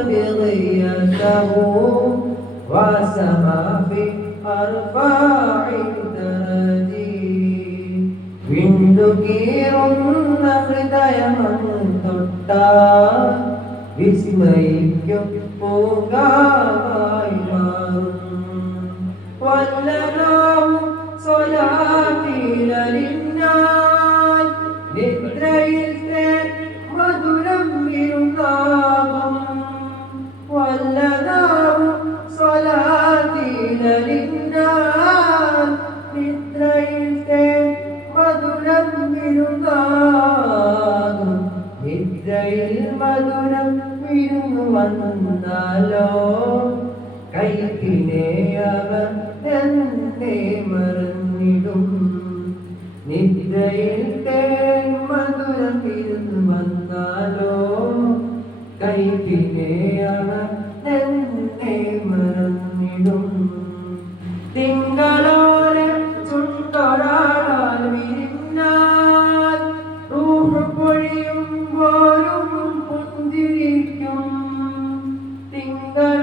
بغيته وسما في أرفاع الدرج വിണ്ടുകീറുന്ന ഹൃദയമം തൊട്ടാൽ വിസ്മയിക്കും പൂങ്കാവായി മാറും വല്ലനാവും സ്വലാത്തിലലിഞ്ഞാൽ നിദ്രയിൽ മധുരം വിരുന്നാകും വല്ലനാവും സ്വലാത്തിലലിഞ്ഞാൽ നിദ്രയിൽ മധുരം വിരുന്നാകും നിദ്രയിൽ മധുരം വിരുന്നു വന്നാലോ കൈപ്പിനെ അവർ എന്നെ മറന്നിടും നിദ്രയിൽ മധുരം വിരുന്നു വന്നാലോ കൈപ്പിനെ അവർ എന്നെ മറന്നിടും തിങ്കളോരെ ചുണ്ടൊരാളാൽ വിരിഞ്ഞാൽ റൂഹ് പൊഴിയുമ്പോൾ